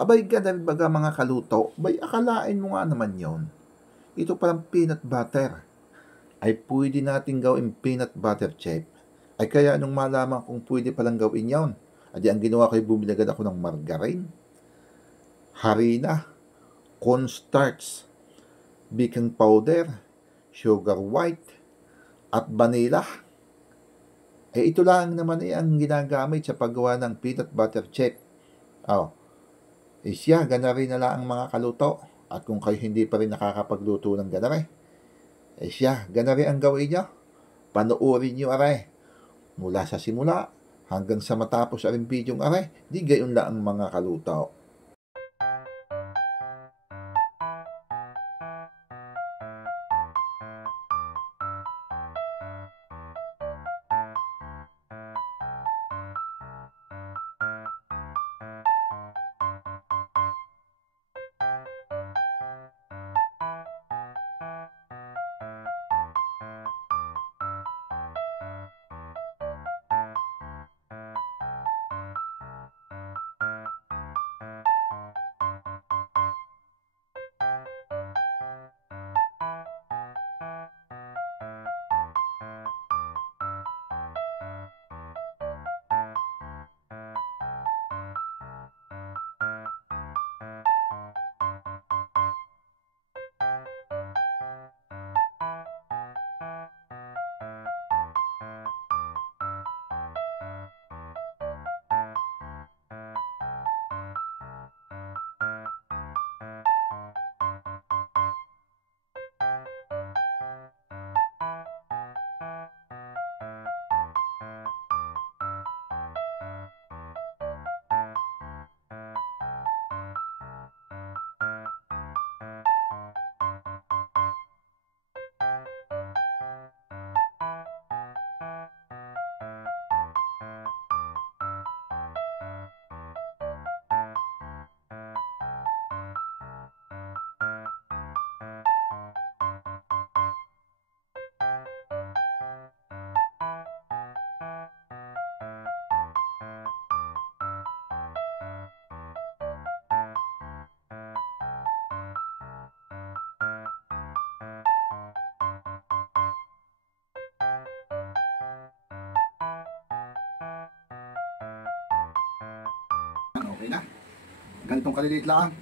Abay ganun baga mga kaluto, bay akalain mo nga naman yon. Ito palang peanut butter ay pwede natin gawin peanut butter chip. Ay kaya nung malaman kung pwede palang gawin yon, adi ang ginawa ko ay bumili agad ako ng margarine, harina, cornstarch, baking powder, sugar white, at vanilla. Ito lang naman ang ginagamit sa paggawa ng peanut butter chip. Siya, gana rin na lang ang mga kaluto. At kung kayo hindi pa rin nakakapagluto ng gana rin, siya, gana rin ang gawin nyo. Panuorin nyo aray. Mula sa simula hanggang sa matapos ang video aray, di gayon lang ang mga kaluto. Okay na. Ganitong kaliliit lang.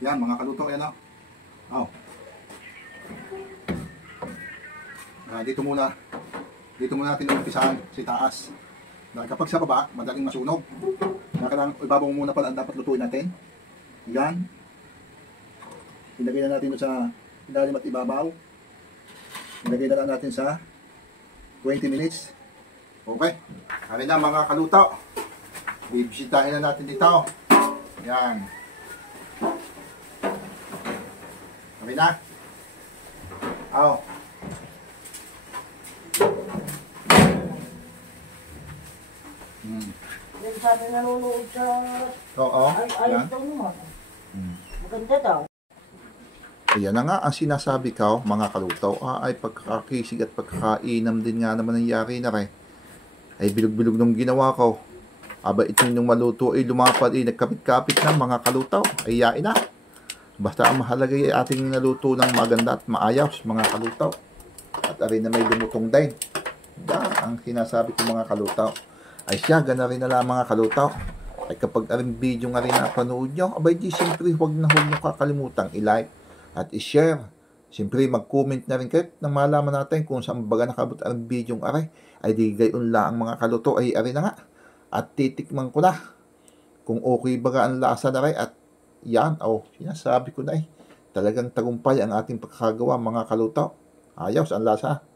Yan, mga kaluto. Yan o. Dito muna natin umpisahan si taas. Dahil kapag sa baba, madaling masunog. Kailangan ibabaw muna pala ang dapat lutuin natin. Yan. Ilagay na natin sa ilalim at ibabaw. Ilagay na lang natin sa 20 minutes. Okay. Kami na mga kaluto. Bibisitahin na natin dito. Yan. Kami na. Yung sabi nanonood sa... Yan. Daw naman. Maganda daw. Ayan na nga ang sinasabi ko, mga kaluto, ay pagkakisig at pagkakainam din nga naman nangyari na rin. Ay bilog-bilog nung ginawa ko. Aba ito nung maluto ay lumapad ay nagkapit-kapit na mga kaluto. Ay yain na. Basta ang mahalaga ay ating naluto ng maganda at maayos mga kaluto. At arin na may lumutong din. Yan ang sinasabi ko mga kaluto. Ay siya, gana rin na lang mga kaluto. Ay kapag aring video nga rin na panood nyo, abay di siyempre huwag nyo kakalimutang i-like at i-share. Siyempre mag-comment na rin kayo nang malaman natin kung saan baga nakabot ang video ng aray. Ay di gayon lang ang mga kaluto ay aray na nga. At titikman ko na kung okay baga ang lasa na rin. At yan, sinasabi ko na talagang tagumpay ang ating pagkakagawa mga kaluto. Ayos ang lasa.